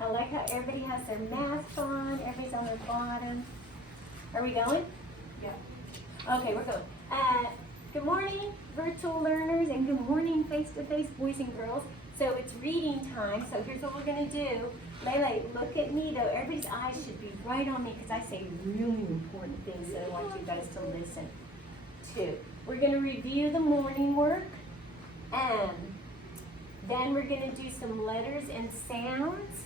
I like how everybody has their mask on. Everybody's on their bottom. Are we going? Yeah. Okay, we're going. Good morning, virtual learners, and good morning, face-to-face boys and girls. So it's reading time, so here's what we're going to do. Lele, look at me, though. Everybody's eyes should be right on me because I say really important things that I want you guys to listen to. We're going to review the morning work, and then we're going to do some letters and sounds.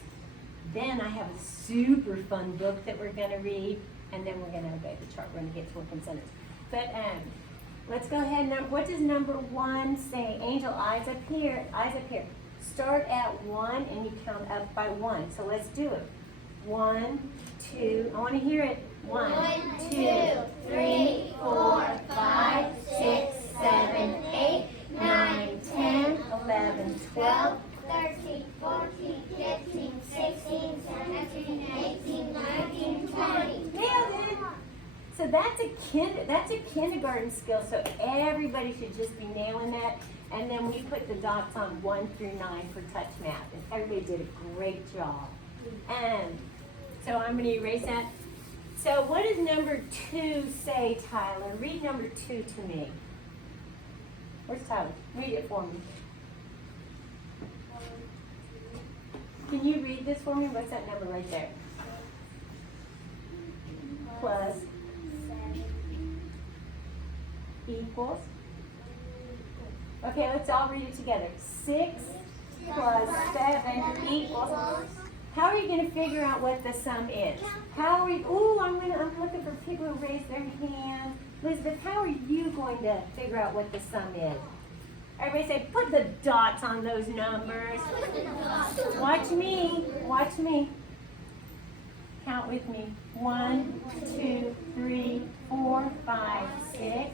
Then I have a super fun book that we're going to read, and then we're going to obey the chart. We're going to get to work in centers. But let's go ahead. What does number 1 say? Angel, eyes up here. Eyes up here. Start at 1 and you count up by 1. So let's do it. 1, 2. I want to hear it. 1, 2, 3, 4, 5, 6, 7, 8, 9, 10, 11, 12, 13, 14, 15, 16, 17, 18, 19, 20. Nailed it. So that's a kindergarten skill. So everybody should just be nailing that. And then we put the dots on 1 through 9 for touch math. And everybody did a great job. And so I'm going to erase that. So what does number 2 say, Tyler? Read number 2 to me. Where's Tyler? Read it for me. Can you read this for me? What's that number right there? Plus equals. Okay, let's all read it together. 6 plus 7 equals. How are you going to figure out what the sum is? How are you? Ooh, I'm looking for people who raise their hands. Elizabeth, how are you going to figure out what the sum is? Everybody say, put the dots on those numbers. Watch me. Watch me. Count with me. 1, 2, 3, 4, 5, 6.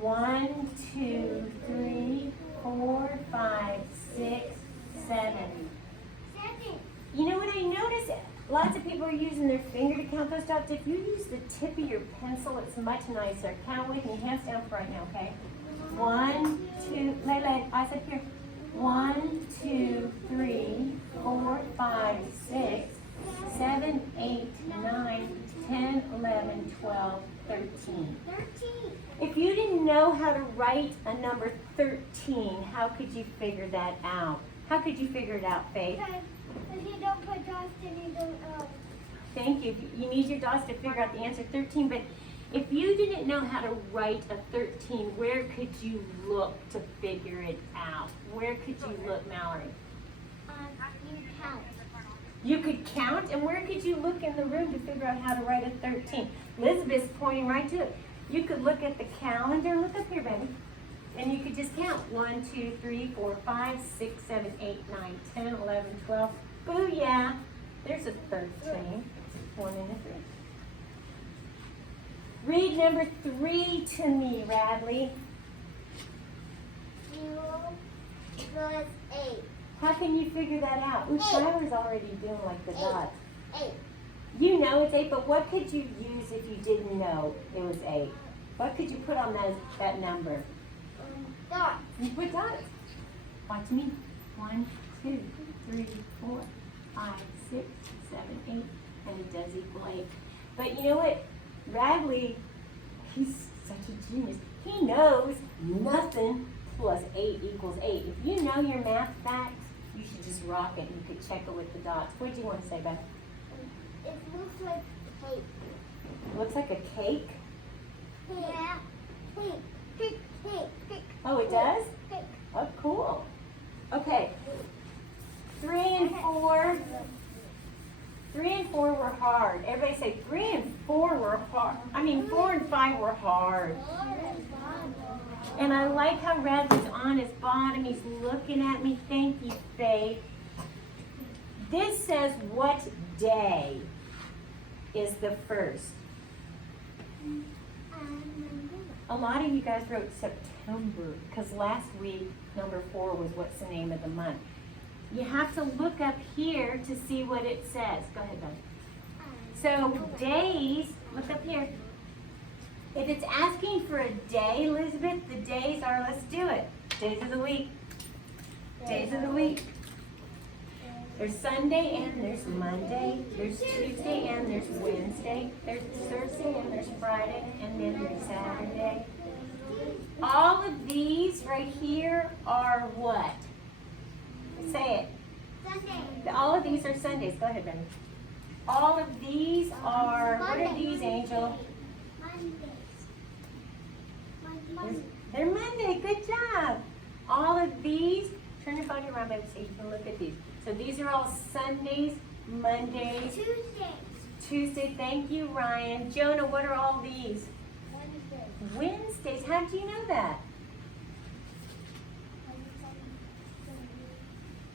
1, 2, 3, 4, 5, 6, 7. You know what I noticed? Lots of people are using their finger to count those dots. If you use the tip of your pencil, it's much nicer. Count with me. Hands down for right now, okay? 1, 2, Lele, eyes up here. 1, 2, 3, 4, 5, 6, 7, 8, 9, 10, 11, 12, 13. If you didn't know how to write a number 13, how could you figure that out? How could you figure it out, Faith? If you don't put dots, then you don't. Thank you. You need your dots to figure out the answer 13, but if you didn't know how to write a 13, where could you look to figure it out? Where could you look, Mallory? You count. You could count, and where could you look in the room to figure out how to write a 13? Elizabeth's pointing right to it. You could look at the calendar. Look up here, baby. And you could just count. 1, 2, 3, 4, 5, 6, 7, 8, 9, 10, 11, 12. Booyah! There's a 13. 1 and a 3. Read number 3 to me, Radley. 2 plus 8. How can you figure that out? Ooh, 8. Tyler's already doing like the 8. dots. 8. You know it's 8, but what could you use if you didn't know it was 8? What could you put on that number? Dots. You put dots. Watch me. 1, 2, 3, 4, 5, 6, 7, 8, and it does equal 8. But you know what? Radley, he's such a genius. He knows nothing plus 8 equals 8. If you know your math facts, you should just rock it. You could check it with the dots. What do you want to say, Beth? It looks like cake. Looks like a cake. Yeah. Cake. Oh, it does? Cake. Oh, cool. Okay. 3 and 4. 3 and 4 were hard. Everybody say 3 and 4 were hard. 4 and 5 were hard. And I like how Radley's on his bottom. He's looking at me. Thank you, Faith. This says what day is the first. A lot of you guys wrote September because last week, number 4 was what's the name of the month. You have to look up here to see what it says. Go ahead, Beth. So days, look up here. If it's asking for a day, Elizabeth, the days are, let's do it. Days of the week. Days of the week. There's Sunday and there's Monday. There's Tuesday and there's Wednesday. There's Thursday and there's Friday and then there's Saturday. All of these right here are what? Say it. Sunday. All of these are Sundays. Go ahead, Benny. All of these are, what are these, Angel? Mondays. They're Monday. Good job. All of these, turn your body around, baby, so you can look at these. So these are all Sundays, Mondays, Tuesdays. Tuesday. Thank you, Ryan. Jonah, what are all these? Wednesdays. How did you know that?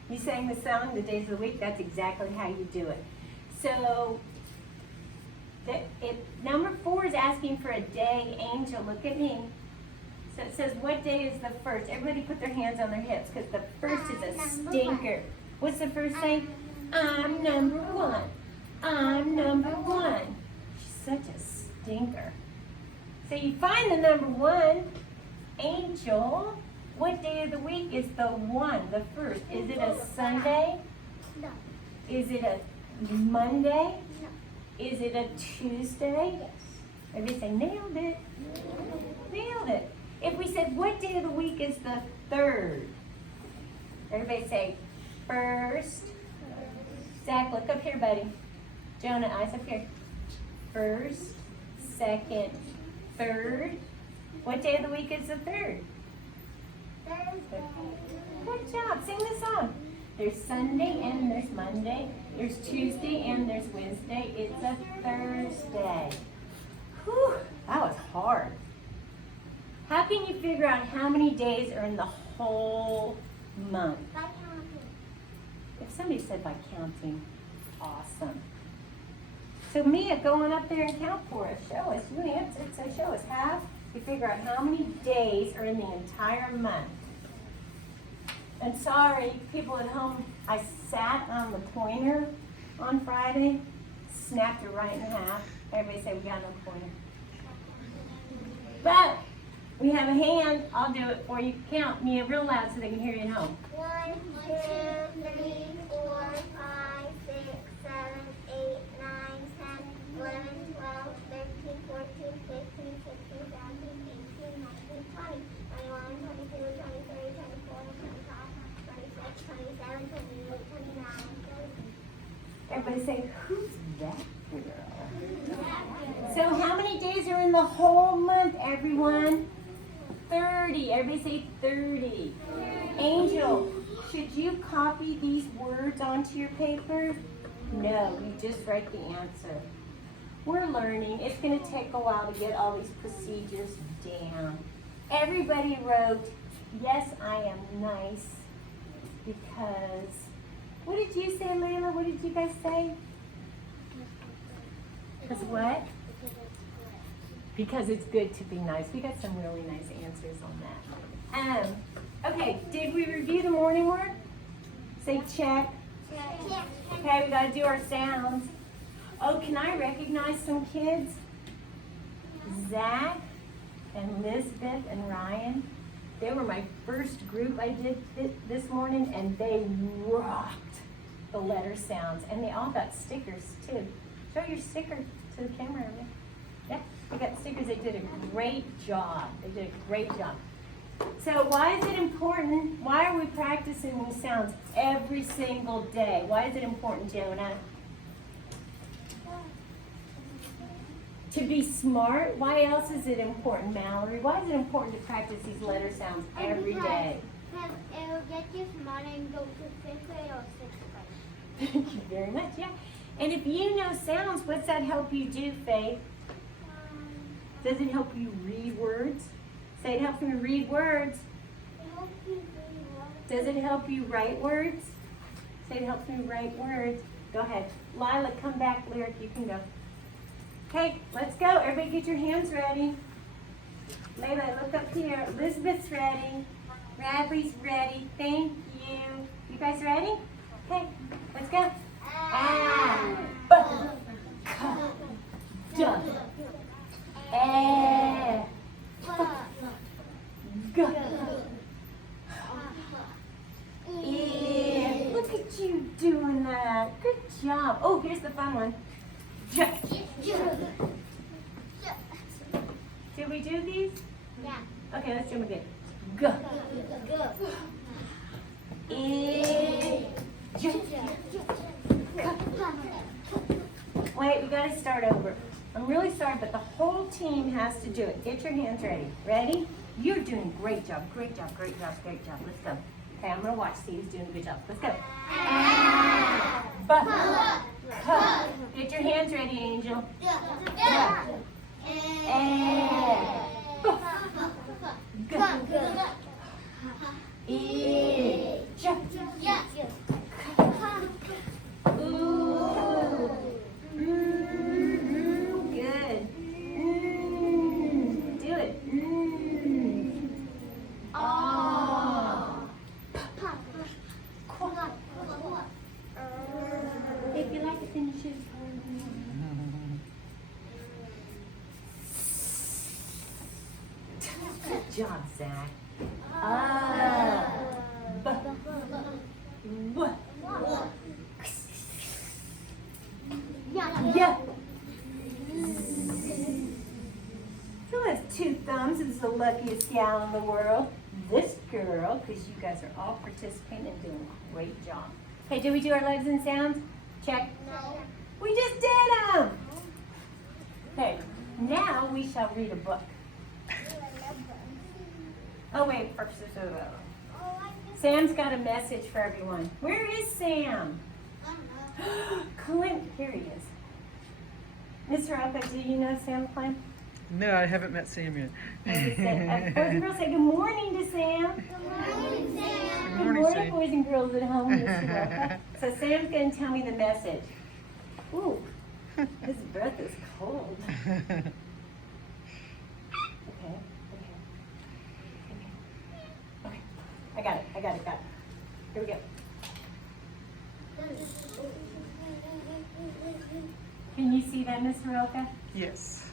You sang the song, the days of the week. That's exactly how you do it. So, number 4 is asking for a day. Angel, look at me. So it says, what day is the first? Everybody put their hands on their hips because the first is a stinker. What's the first thing? I'm number 1. I'm number 1. She's such a stinker. So you find the number 1. Angel, what day of the week is the 1, the first? Is it a Sunday? No. Is it a Monday? No. Is it a Tuesday? Yes. Everybody say, nailed it. Nailed it. If we said, what day of the week is the 3rd? Everybody say, first. Zach, look up here, buddy. Jonah, eyes up here. First, second, 3rd. What day of the week is the 3rd? Thursday. Good job. Sing the song. There's Sunday and there's Monday. There's Tuesday and there's Wednesday. It's a Thursday. Whew, that was hard. How can you figure out how many days are in the whole month? By counting. If somebody said by counting, awesome. So Mia, go on up there and count for us. Show us. You answered, so show us. How you figure out how many days are in the entire month. And sorry, people at home, I sat on the pointer on Friday, snapped it right in half. Everybody say, we got no pointer. But we have a hand. I'll do it for you. Count Mia real loud so they can hear you at home. 1, 2, 3, 4, 5, 6, 7, 8, 9, 10, 11, 12, 13, 14, 15, 16, 17, 18, 19, 20, 21, 22, 23, 24, 25, 26, 27, 28, 29, 30. Everybody say, who's that girl? So how many days are in the whole month, everyone? 30. Everybody say 30. Angel, should you copy these words onto your paper? No, you just write the answer. We're learning. It's going to take a while to get all these procedures down. Everybody wrote, yes, I am nice, because, what did you say, Layla? What did you guys say? Because what? Because it's good to be nice. We got some really nice answers on that. Okay, did we review the morning work? Say check. Check. Okay, we got to do our sounds. Oh, can I recognize some kids? Zach and Lisbeth and Ryan. They were my first group I did this morning, and they rocked the letter sounds. And they all got stickers, too. Show your sticker to the camera. Yeah, they got stickers. They did a great job. They did a great job. So why is it important? Why are we practicing these sounds every single day? Why is it important, Jonah? To be smart. Why else is it important, Mallory? Why is it important to practice these letter sounds every day? Because it will get you smart and go to 5th grade or 6th grade. Thank you very much, yeah. And if you know sounds, what's that help you do, Faith? Does it help you read words? Say it helps me read words. Does it help you write words? Say it helps me write words. Go ahead. Lila, come back. Lyric, you can go. Okay, let's go. Everybody get your hands ready. Layla, look up here. Elizabeth's ready. Radley's ready. Thank you. You guys ready? Okay, let's go. Ah, Look at you doing job. Oh, here's the fun one. Jump. Did we do these? Yeah. Okay, let's do them again. Go. In. Jump. Wait, we gotta start over. I'm really sorry, but the whole team has to do it. Get your hands ready. Ready? You're doing a great job, great job, great job, great job. Let's go. Okay, I'm gonna watch. See who's doing a good job. Let's go. Get your hands ready, Angel. Jump. Good. Do it. If you like to finish it. Good job, Zach. Yeah. Who has two thumbs and is the luckiest gal in the world? This girl, because you guys are all participating and doing a great job. Hey, did we do our legs and sounds? Check. No. We just did them. Okay, now we shall read a book. Oh wait, first Sam's got a message for everyone. Where is Sam? Clint, here he is. Mr. Alka, do you know Sam Clint? No, I haven't met Sam yet. Boys and girls, say good morning to Sam. Good morning, Sam. Good morning, boys and girls at home, Mr. Alka. So Sam's going to tell me the message. Ooh, his breath is cold. Okay. I got it. Here we go. Can you see that, Miss Hiroka? Yes.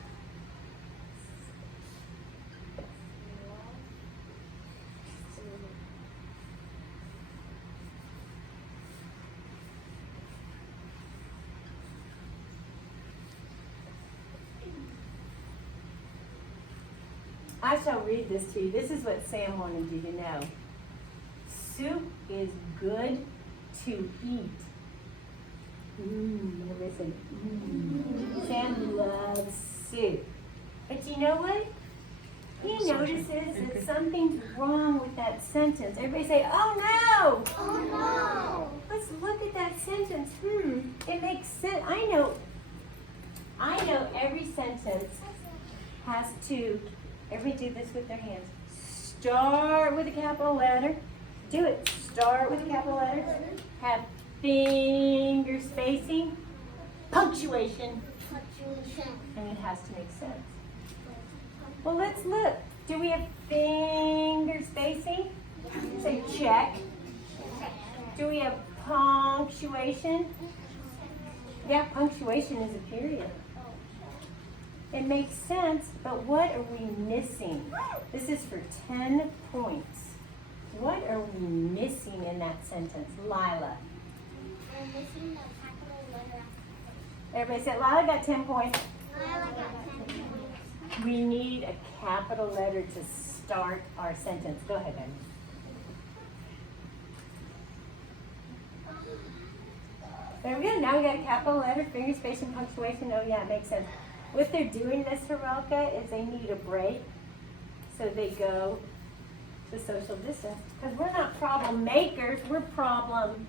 I shall read this to you. This is what Sam wanted you to know. Soup is good to eat. Listen. Sam loves soup. But you know what? He notices that something's wrong with that sentence. Everybody say, oh no! Oh no! Let's look at that sentence. It makes sense. I know every sentence has to, everybody do this with their hands. Start with a capital letter. Do it. Start with a capital letter. Have finger spacing, punctuation, and it has to make sense. Well, let's look. Do we have finger spacing? Say check. Do we have punctuation? Yeah, punctuation is a period. It makes sense, but what are we missing? This is for 10 points. What are we missing in that sentence? Lila. We're missing the capital letter. Everybody said Lila got 10 points. Lila got 10 points. We need a capital letter to start our sentence. Go ahead, Ben. There we go. Now we got a capital letter, finger spacing, punctuation. Oh yeah, it makes sense. What they're doing, Miss Harelka, is they need a break. So they go to social distance. Because we're not problem makers, we're problem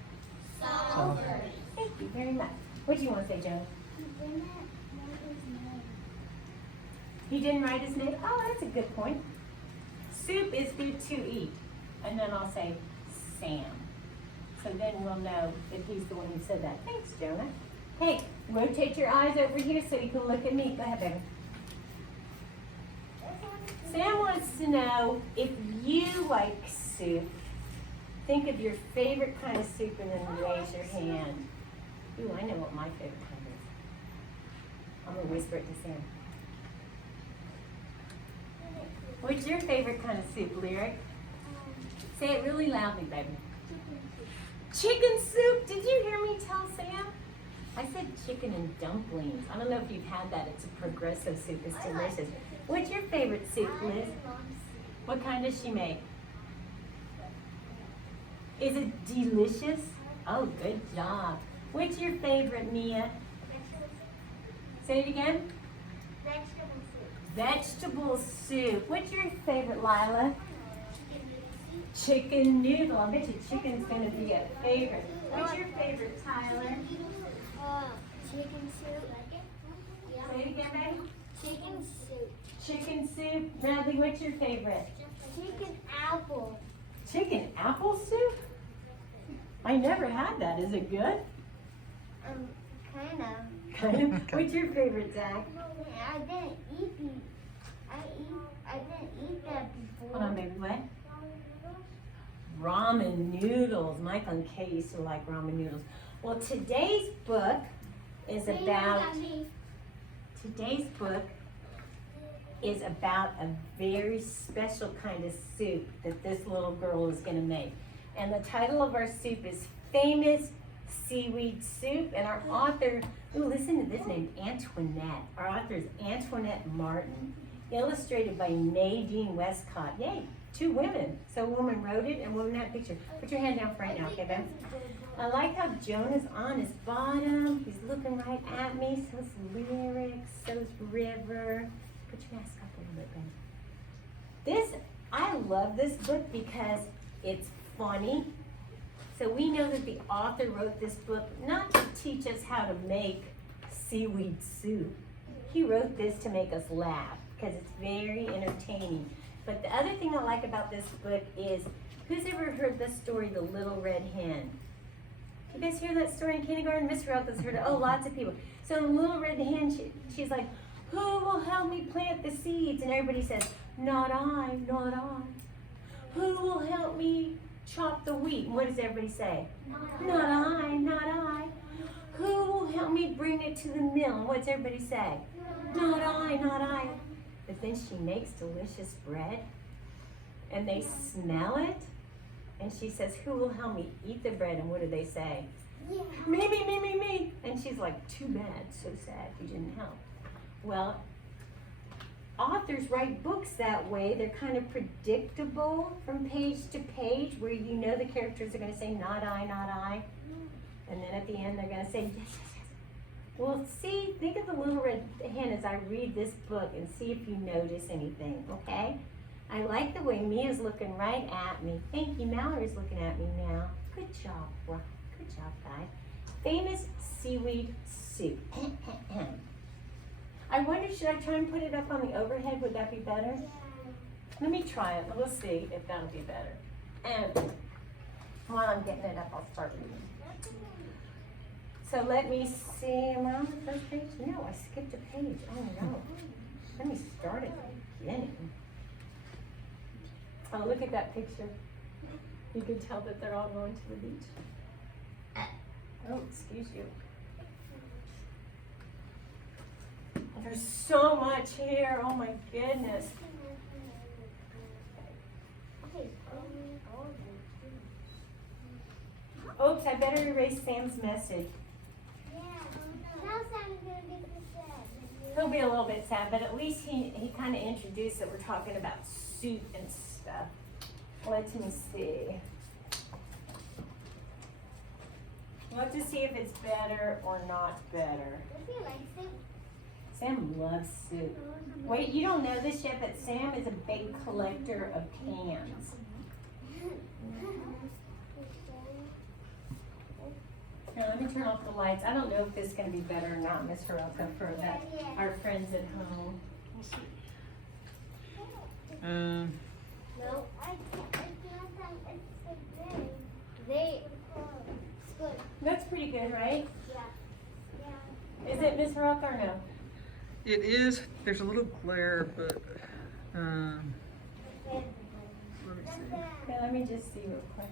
solvers. Thank you very much. What do you want to say, Joe? He didn't write his name? Oh, that's a good point. Soup is good to eat. And then I'll say Sam. So then we'll know that he's the one who said that. Thanks, Jonah. Hey, rotate your eyes over here so you can look at me. Go ahead, baby. Sam wants to know if you like soup. Think of your favorite kind of soup and then raise your hand. Ooh, I know what my favorite kind is. I'm going to whisper it to Sam. What's your favorite kind of soup, Lyric? Say it really loudly, baby. Chicken soup. Did you hear me tell Sam? chicken and dumplings. I don't know if you've had that. It's a Progresso soup. It's delicious. What's your favorite soup, Liz? What kind does she make? Is it delicious? Oh, good job. What's your favorite, Mia? Say it again. Vegetable soup. What's your favorite, Lila? Chicken noodle. I bet you chicken's going to be a favorite. What's your favorite, Tyler? Chicken soup. Say it again, baby. Chicken soup. Chicken soup. Bradley, what's your favorite? Chicken apple. Chicken apple soup? I never had that. Is it good? Kind of. Kind of. What's your favorite, Zach? I didn't eat it. I didn't eat that before. Hold on, baby. What? Ramen noodles. Michael and Kay used to like ramen noodles. Well, today's book is about a very special kind of soup that this little girl is going to make. And the title of our soup is Famous Seaweed Soup. And our author, ooh, listen to this name, Antoinette. Our author is Antoinette Martin. Illustrated by Nadine Westcott. Yay, 2 women. So a woman wrote it and a woman had a picture. Put your hand down for right now, okay, Ben? I like how Jonah's on his bottom. He's looking right at me. So's lyrics, so's river. Put your mask up a little bit, Ben. I love this book because it's funny. So we know that the author wrote this book not to teach us how to make seaweed soup. He wrote this to make us laugh because it's very entertaining. But the other thing I like about this book is, who's ever heard the story, The Little Red Hen? You guys hear that story in kindergarten? Miss Rocco's heard it. Oh, lots of people. So the Little Red Hen, she's like, who will help me plant the seeds? And everybody says, not I, not I. Who will help me chop the wheat? And what does everybody say? Not I, not I. Who will help me bring it to the mill? And what's everybody say? Not I, not I. But then she makes delicious bread, and they smell it, and she says, who will help me eat the bread? And what do they say? Me, me, me, me, me. And she's like, too bad, so sad, you didn't help. Well, authors write books that way. They're kind of predictable from page to page, where you know the characters are going to say, not I, not I. And then at the end, they're going to say, yes, yes, yes. Well, see, think of the Little Red Hen as I read this book and see if you notice anything, okay? I like the way Mia's looking right at me. Thank you, Mallory's looking at me now. Good job, Rock. Good job, guys. Famous seaweed soup. I wonder, should I try and put it up on the overhead? Would that be better? Let me try it. We'll see if that'll be better. And while I'm getting it up, I'll start reading. So let me see, am I on the first page? No, I skipped a page. Oh no. Let me start at the beginning. Oh, look at that picture. You can tell that they're all going to the beach. Oh, excuse you. There's so much here. Oh my goodness. Oops, I better erase Sam's message. Now Sam's gonna be sad. He'll be a little bit sad, but at least he kind of introduced that we're talking about soup and stuff. Let me see. We'll have to see if it's better or not better. Does he like soup? Sam loves soup. Wait, you don't know this yet, but Sam is a big collector of cans. Now, let me turn off the lights. I don't know if this is going to be better or not, Miss Hiroko, for our friends at home. No, I can't. It's good. It's good. That's pretty good, right? Yeah. Is it, Miss Hiroko, or no? It is. There's a little glare, but let me see. Okay, let me just see real quick.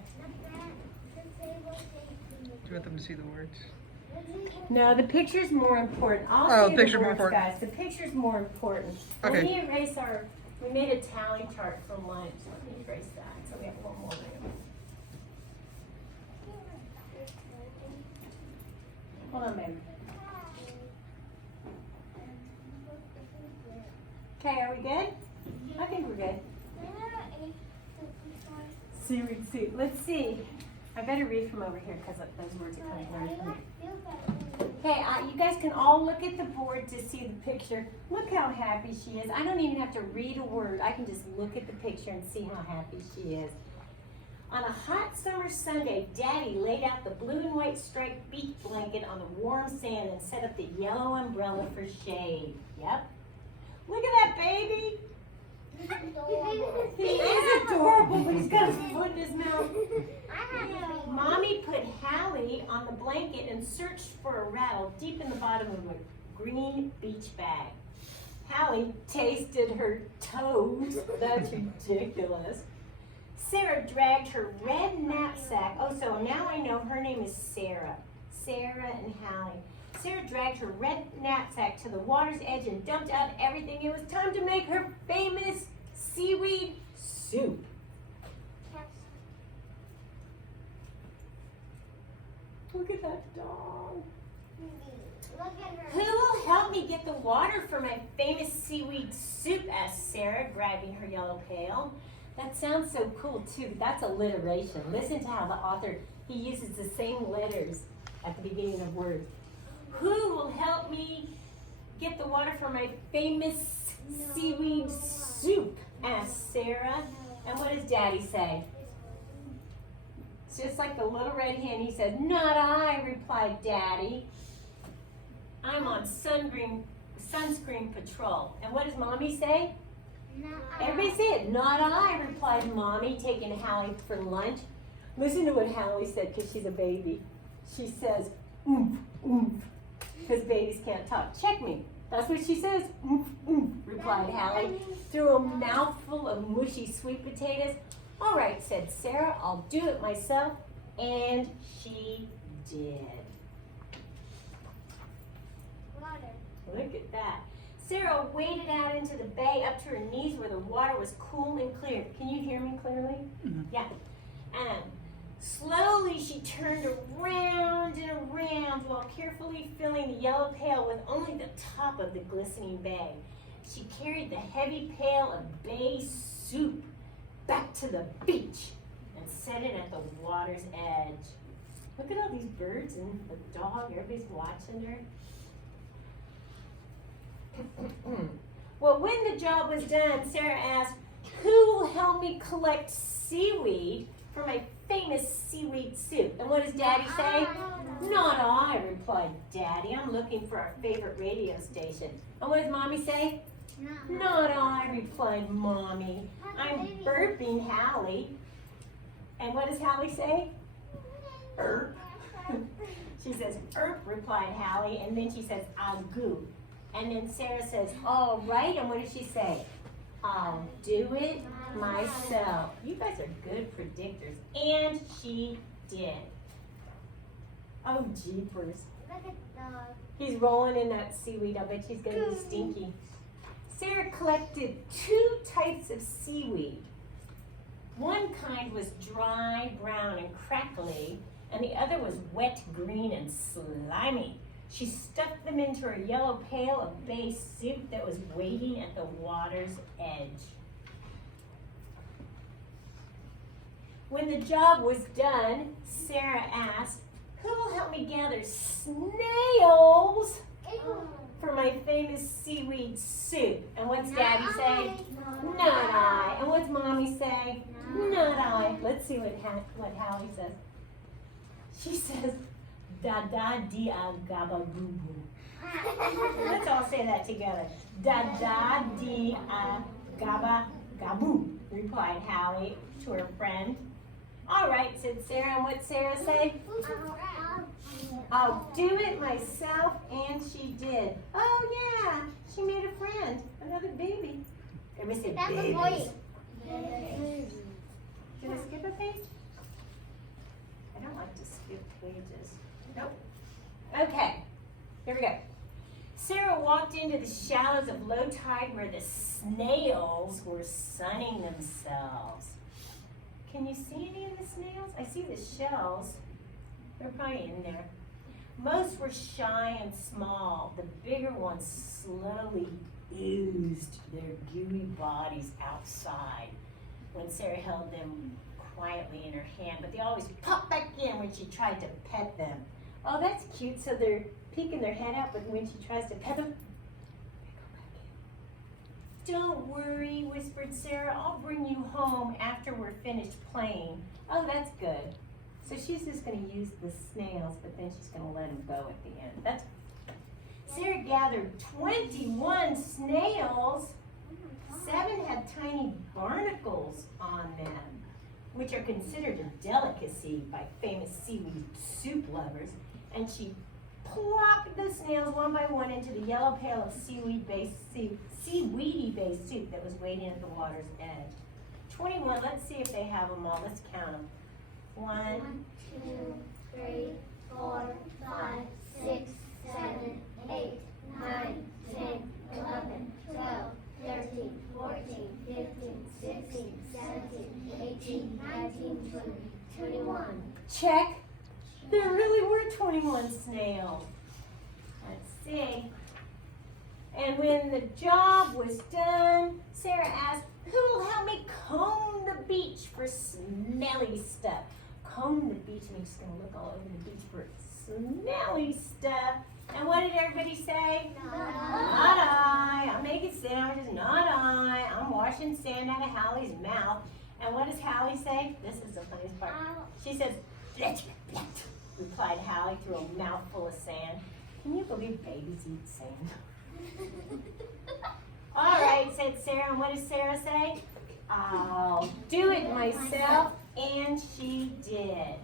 Do you want them to see the words? No, the picture's more important. Oh, I'll the see picture's the more words, important. guys. The picture's more important. Okay. Let me erase we made a tally chart from lunch. Let me erase that, so we have a little more room. Hold on, baby. Okay, are we good? I think we're good. Seaweed soup. Let's see. I better read from over here because those words are kind of blurry for me. Okay, you guys can all look at the board to see the picture. Look how happy she is. I don't even have to read a word. I can just look at the picture and see how happy she is. On a hot summer Sunday, Daddy laid out the blue and white striped beach blanket on the warm sand and set up the yellow umbrella for shade. Yep. Look at that baby. He is adorable, but he's got his foot in his mouth. Mommy put Hallie on the blanket and searched for a rattle deep in the bottom of a green beach bag. Hallie tasted her toes. That's ridiculous. Sarah dragged her red knapsack. Oh, so now I know her name is Sarah. Sarah and Hallie. Sarah dragged her red knapsack to the water's edge and dumped out everything. It was time to make her famous seaweed soup. Look at that dog. Look at her. Who will help me get the water for my famous seaweed soup? Asked Sarah, grabbing her yellow pail. That sounds so cool too. That's alliteration. Listen to how the author, he uses the same letters at the beginning of words. Who will help me get the water for my famous seaweed soup? Asked Sarah. And what does Daddy say? It's just like the little red hen. He says, "Not I," replied Daddy. "I'm on sunscreen patrol." And what does Mommy say? Everybody say it. "Not I," replied Mommy, taking Hallie for lunch. Listen to what Hallie said, because she's a baby. She says, "Oomph, oomph," because babies can't talk. Check me. That's what she says. "Oomph, oomph," replied Hallie, through a mouthful of mushy sweet potatoes. "All right," said Sarah, "I'll do it myself." And she did. Water. Look at that. Sarah waded out into the bay up to her knees where the water was cool and clear. Can you hear me clearly? Mhm. Yeah. And slowly she turned around and around while carefully filling the yellow pail with only the top of the glistening bag. She carried the heavy pail of bay soup back to the beach and set it at the water's edge. Look at all these birds and the dog. Everybody's watching her. Well, when the job was done, Sarah asked, "Who will help me collect seaweed for my famous seaweed soup?" And what does Daddy say? "Not I," replied Daddy. "I'm looking for our favorite radio station." And what does Mommy say? "Not I," replied Mommy. "I'm burping Hallie." And what does Hallie say? "Erp." She says, "Erp," replied Hallie, and then she says, "I'll goo." And then Sarah says, "All right," and what does she say? "I'll do it myself." You guys are good predictors. And she did. Oh, jeepers. Look at the dog. He's rolling in that seaweed. I bet she's gonna be stinky. Sarah collected 2 types of seaweed. One kind was dry, brown, and crackly, and the other was wet, green, and slimy. She stuffed them into her yellow pail of bay soup that was waiting at the water's edge. When the job was done, Sarah asked, "Who will help me gather snails for my famous seaweed soup?" And what's Daddy say? "Not I." And what's Mommy say? "Not I." Let's see what Hallie says. She says, "Da da di a gaba boo boo." Let's all say that together. "Da da di a gaba gaboo," replied Hallie to her friend. "All right," said Sarah. And what's Sarah say? "I'll do it myself," and she did. Oh yeah, she made a friend, another baby. Everybody say That's a babies. boy. Did I skip a page? I don't like to skip pages. Nope. Okay, here we go. Sarah walked into the shallows of low tide where the snails were sunning themselves. Can you see any of the snails? I see the shells. They're probably in there. Most were shy and small. The bigger ones slowly oozed their gooey bodies outside when Sarah held them quietly in her hand, but they always popped back in when she tried to pet them. Oh, that's cute. So they're peeking their head out, but when she tries to pet them, they go back in. Don't worry, whispered Sarah. I'll bring you home after we're finished playing. Oh, that's good. So she's just going to use the snails, but then she's going to let them go at the end. That's Sarah gathered 21 snails. 7 had tiny barnacles on them, which are considered a delicacy by famous seaweed soup lovers. And she plopped the snails one by one into the yellow pail of seaweedy-based soup that was waiting at the water's edge. 21, let's see if they have them all. Let's count them. 1, 2, 3, 4, 5, 6, 7, 8, 9, 10, 11, 12, 13, 14, 15, 16, 17, 18, 19, 20, 21. Check. There really were 21 snails. Let's see. And when the job was done, Sarah asked, who will help me comb the beach for smelly stuff? Comb the beach, and I'm just going to look all over the beach for smelly stuff. And what did everybody say? Not I. I'm making sandwiches, not I. I'm washing sand out of Hallie's mouth. And what does Hallie say? This is the funniest part. She says, "Blech, blech," replied Hallie through a mouthful of sand. Can you believe babies eat sand? All right, said Sarah. And what does Sarah say? I'll do it myself. And she did.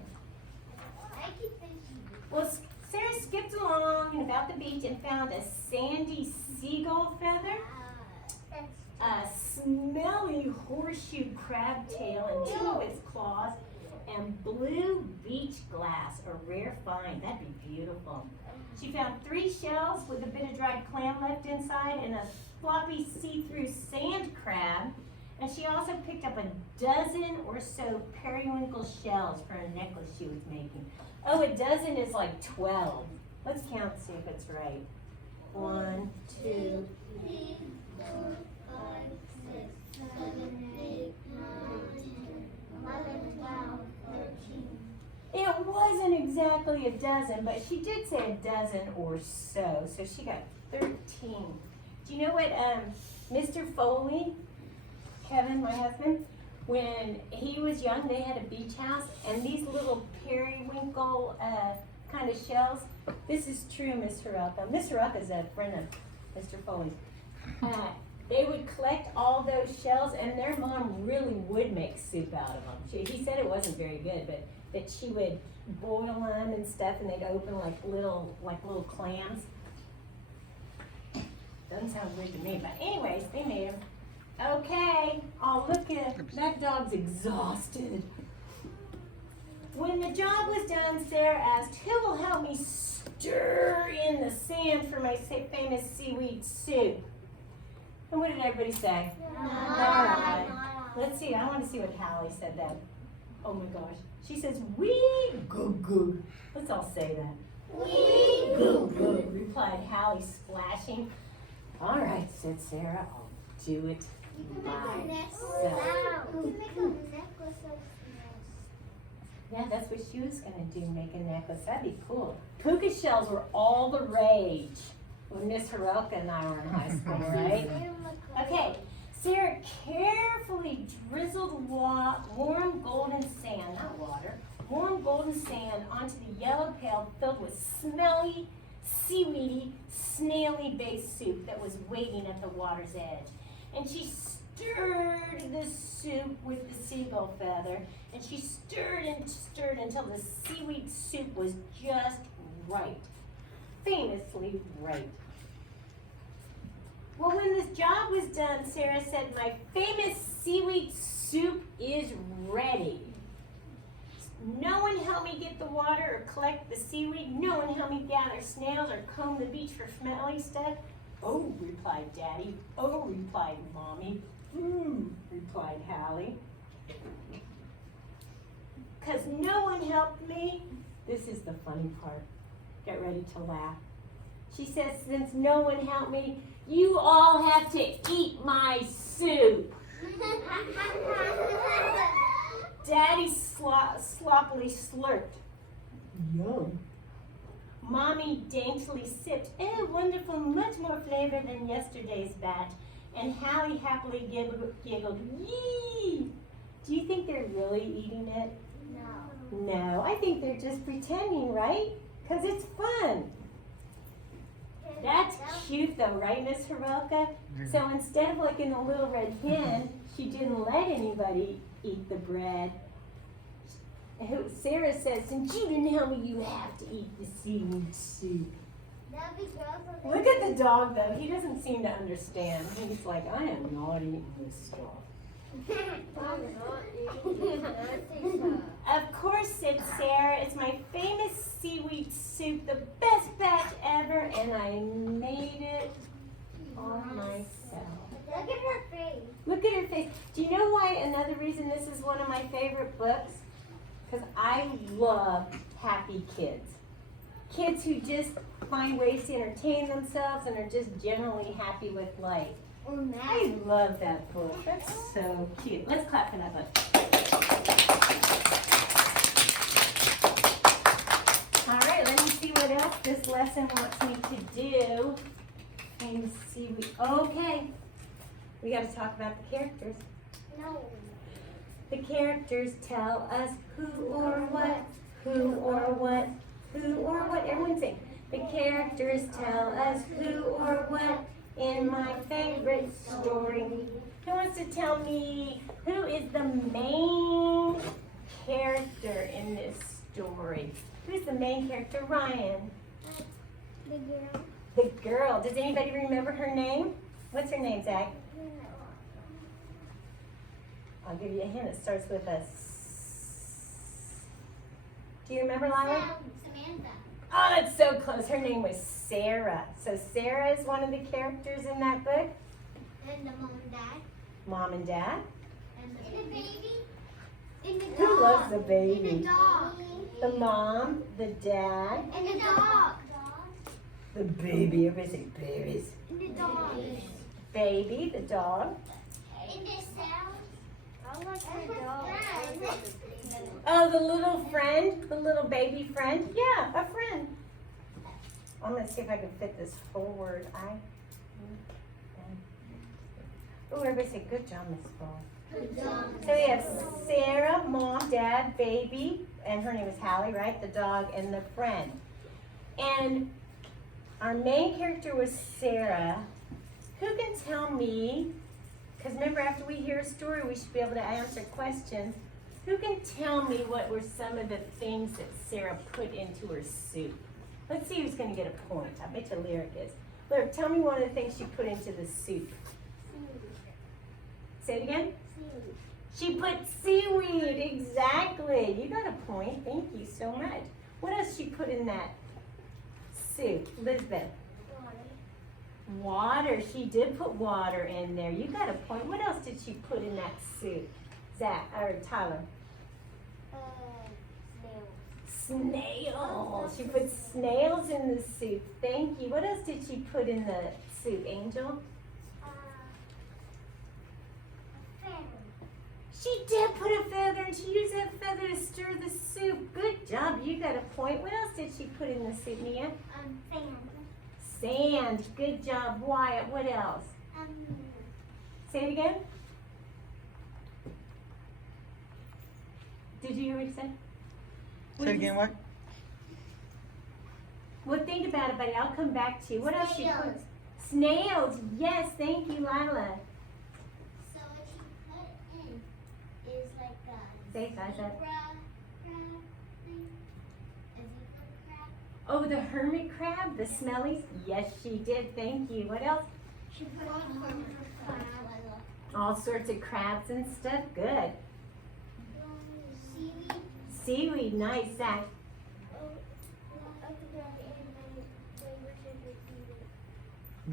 Well, Sarah skipped along and about the beach and found a sandy seagull feather, a smelly horseshoe crab tail and 2 of its claws, and blue beach glass, a rare find. That'd be beautiful. She found 3 shells with a bit of dried clam left inside and a floppy see-through sand crab. And she also picked up a dozen or so periwinkle shells for a necklace she was making. Oh, a dozen is like 12. Let's count, see if it's right. 1, 2, 3, 4, 5, 6, 7, 8, 9, 10, 11, 12, 13. It wasn't exactly a dozen, but she did say a dozen or so. So she got 13. Do you know what Mr. Foley, Kevin, my husband, when he was young, they had a beach house, and these little periwinkle kind of shells. This is true, Miss Haruka. Miss Haruka is a friend of Mr. Foley's. They would collect all those shells, and their mom really would make soup out of them. He said it wasn't very good, but that she would boil them and stuff, and they'd open like little clams. Doesn't sound weird to me, but anyways, they made them. Okay, oh look at that dog's exhausted. When the job was done, Sarah asked, who will help me stir in the sand for my famous seaweed soup? And what did everybody say? Alright. Let's see, I want to see what Hallie said then. Oh my gosh. She says, wee goo goo. Let's all say that. Wee goo goo, replied Hallie, splashing. Alright, said Sarah, I'll do it. You can make a necklace. Wow. You can make a necklace of snails. Yeah, that's what she was going to do, make a necklace. That'd be cool. Puka shells were all the rage when Miss Haruka and I were in high school, right? Okay, Sarah carefully drizzled warm golden sand, not water, warm golden sand onto the yellow pail filled with smelly, seaweedy, snaily-based soup that was waiting at the water's edge. And she stirred the soup with the seagull feather, and she stirred and stirred until the seaweed soup was just right. Famously right. Well, when this job was done, Sarah said, my famous seaweed soup is ready. No one help me get the water or collect the seaweed. No one help me gather snails or comb the beach for smelly stuff. Oh, replied Daddy. Oh, replied Mommy. Replied Hallie. 'Cause no one helped me. This is the funny part. Get ready to laugh. She says, since no one helped me, You all have to eat my soup. Daddy sloppily slurped. Yum. Mommy daintily sipped. Oh, wonderful, much more flavor than yesterday's batch. And Hallie happily giggled. Yee! Do you think they're really eating it? No. No, I think they're just pretending, right? Because it's fun. That's cute though, right, Miss Heroka? So instead of like in the Little Red Hen, she didn't let anybody eat the bread. Sarah says, since you didn't tell me you have to eat the seaweed soup. That'd be gross. Look at the dog though, he doesn't seem to understand. He's like, I am not eating this stuff. Of course, said Sarah, it's my famous seaweed soup, the best batch ever, and I made it all myself. Look at her face. Look at her face. Do you know why another reason this is one of my favorite books? Because I love happy kids. Kids who just find ways to entertain themselves and are just generally happy with life. I love that book. That's so cute. Let's clap for that book. All right, let me see what else this lesson wants me to do. Let me see. Okay. We got to talk about the characters. No. The characters tell us who or what, who or what, who or what. Everyone sing. The characters tell us who or what in my favorite story. Who wants to tell me who is the main character in this story? Who's the main character? Ryan. The girl. The girl. Does anybody remember her name? What's her name, Zach? I'll give you a hint. It starts with a S. Do you remember, Lila? Samantha. Oh, that's so close. Her name was Sarah. So Sarah is one of the characters in that book. And the mom and dad. Mom and dad. And the baby. And the dog. Who loves the And baby? the dog. The mom, the dad, And the dog. the baby. Everybody say babies. And the dog. Baby, the dog. And the sound. I like the dog. Oh, the little friend, the little baby friend. Yeah, a friend. I'm gonna see if I can fit this forward. Oh, everybody say good job, Miss Ball. So we have Sarah, mom, dad, baby, and her name is Hallie, right? The dog and the friend. And our main character was Sarah. Who can tell me, because remember after we hear a story, we should be able to answer questions. Who can tell me what were some of the things that Sarah put into her soup? Let's see who's going to get a point. I bet you Lyric is. Lyric, tell me one of the things she put into the soup. Say it again. She put seaweed, exactly. You got a point. Thank you so much. What else she put in that soup? Lisbeth. Water. She did put water in there. You got a point. What else did she put in that soup? Zach, or Tyler? Snails. She put snails in the soup. Thank you. What else did she put in the soup, Angel? She did put a feather, and she used that feather to stir the soup. Good job. You got a point. What else did she put in the soup, Mia? Sand. Sand. Good job, Wyatt. What else? Say it again. Did you hear what he said? Say it again, what? Well, think about it, buddy. I'll come back to you. What else she put? Snails. Snails. Yes, thank you, Lila. So what she put in is like a Say it, guys. crab thing. A zebra crab. Oh, the hermit crab, the smellies? Yes, she did. Thank you. What else? She put on crab. All sorts of crabs and stuff. Good. Seaweed. Seaweed. Nice, Zach.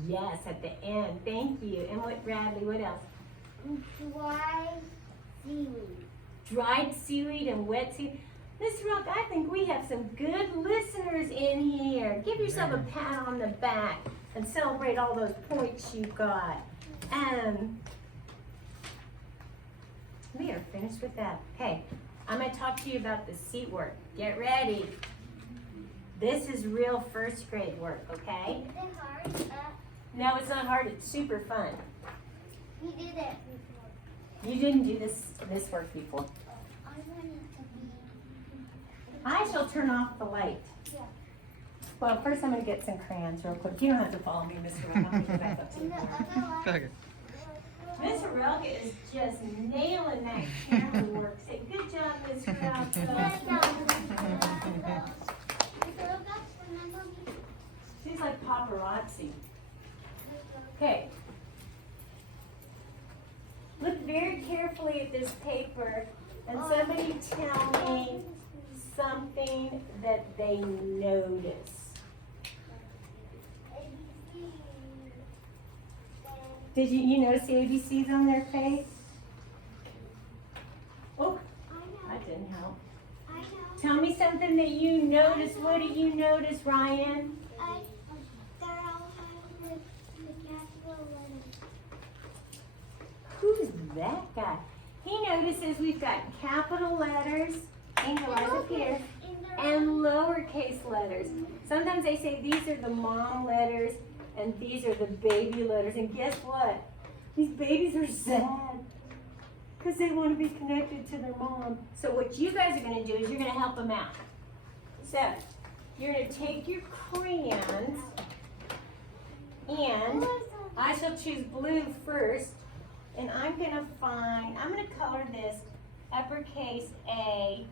Yes, at the end. Thank you. And what, Bradley? What else? Dry seaweed. Dried seaweed and wet seaweed. Miss Rock, I think we have some good listeners in here. Give yourself a pat on the back. and celebrate all those points you got. We are finished with that. Okay, I'm gonna talk to you about the seat work. Get ready. This is real first grade work, okay? Is it hard? No, it's not hard, it's super fun. We did it before. You didn't do this work before. I want it to be. I shall turn off the light. Yeah. Well, first I'm gonna get some crayons real quick. You don't have to follow me, Mr. Rilke. I'm gonna go back up to the And the floor. other one. Okay. Mr. Rilke is just nailing that camera work. Say, good job, Miss Rilke. She's like paparazzi. Okay. Look very carefully at this paper and somebody tell me something that they notice. Did you notice the ABCs on their face? Oh, that didn't help. Tell me something that you notice. What do you notice, Ryan? Who's that guy? He notices we've got capital letters, Angel eyes up here, and lowercase letters. Sometimes they say these are the mom letters and these are the baby letters. And guess what? These babies are sad because they want to be connected to their mom. So what you guys are going to do is you're going to help them out. So you're going to take your crayons and I shall choose blue first. And I'm going to color this uppercase A.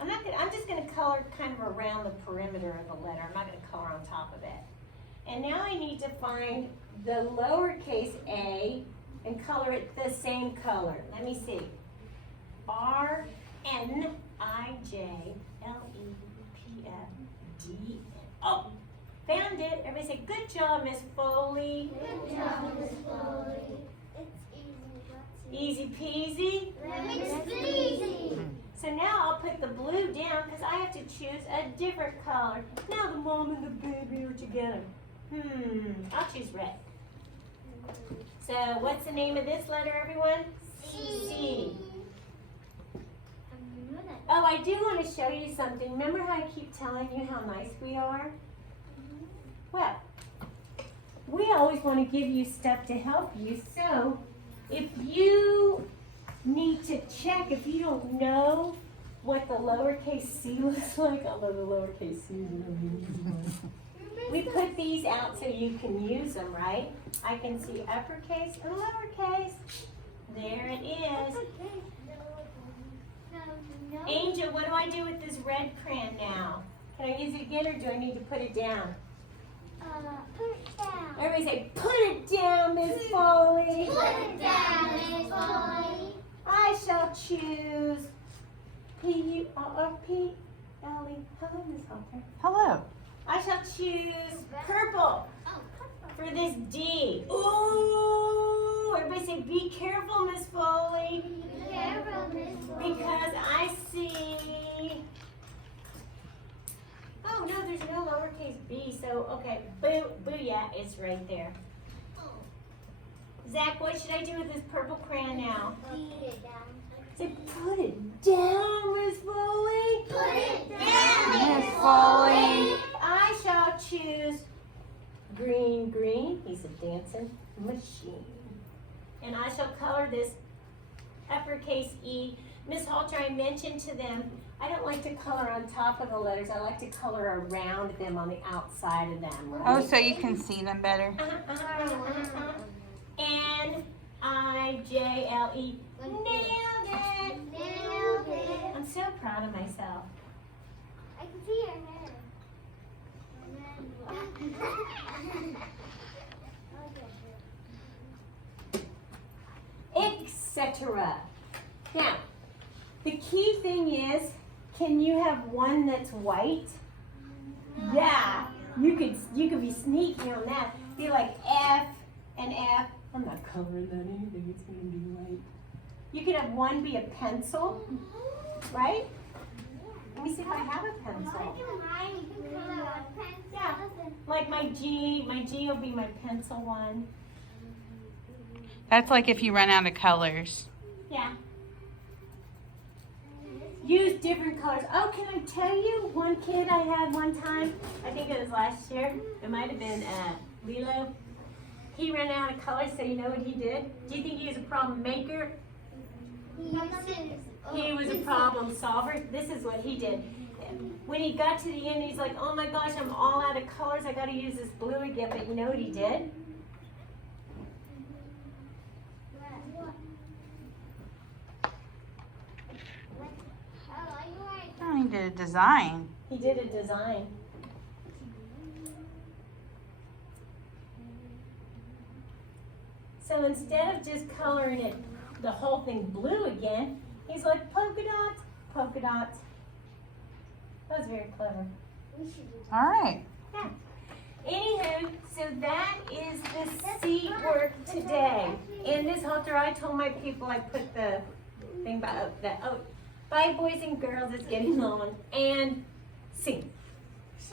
I'm just going to color kind of around the perimeter of the letter. I'm not going to color on top of it. And now I need to find the lowercase a and color it the same color. Let me see. R-N-I-J-L-E-P-F-D-N. Oh, found it. Everybody say, good job, Miss Foley. Good job, Miss Foley. It's easy. Easy peasy. It's easy. So now I'll put the blue down because I have to choose a different color. Now the mom and the baby are together. I'll choose red. So what's the name of this letter, everyone? C. Oh, I do want to show you something. Remember how I keep telling you how nice we are? Well, we always want to give you stuff to help you. So if you need to check, if you don't know what the lowercase c looks like, although the lowercase c is going to be an easy one. We put these out so you can use them, right? I can see uppercase and lowercase. There it is. Angel, what do I do with this red crayon now? Can I use it again or do I need to put it down? Put it down. Everybody say, put it down, Miss Foley. Put it down, Miss Foley. I shall choose P-U-R-P-L-E. Hello, Miss Halter. Hello. I shall choose purple Oh, purple. for this D. Ooh! Everybody say, be careful, Miss Foley. Be careful, Miss Foley. Because I see. Oh no, there's no lowercase b. So okay, booyah, it's right there. Zach, what should I do with this purple crayon now? Put it down. Say, put it down, Miss Foley. Put it down, Miss Foley. I shall choose green. He's a dancing machine. And I shall color this uppercase E. Miss Halter, I mentioned to them, I don't like to color on top of the letters. I like to color around them on the outside of them. Right? Oh, so you can see them better. N-I-J-L-E. Nailed it. Nailed it. I'm so proud of myself. I can see your hair. Etc. Now, the key thing is, can you have one that's white? Yeah, you could be sneaky on that. Be like F and F. I'm not coloring that anything. It's gonna be white. You could have one be a pencil, right? Let me see if I have a pencil. You can color with pencils Yeah. and Like like my G. My G will be my pencil one. That's like if you run out of colors. Yeah. Use different colors. Oh, can I tell you? One kid I had one time, I think it was last year, it might have been Lilo. He ran out of colors, so you know what he did? Do you think he was a problem maker? He was a problem solver. This is what he did. When he got to the end, he's like, oh my gosh, I'm all out of colors. I got to use this blue again. But you know what he did? Oh, he did a design. He did a design. So instead of just coloring it, the whole thing blue again, he's like polka dots, polka dots. That was very clever. All right. Yeah. Anywho, so that is the seat work today. And this halter, I told my people, I put the thing by, bye boys and girls, it's getting long, and sing.